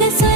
the sun.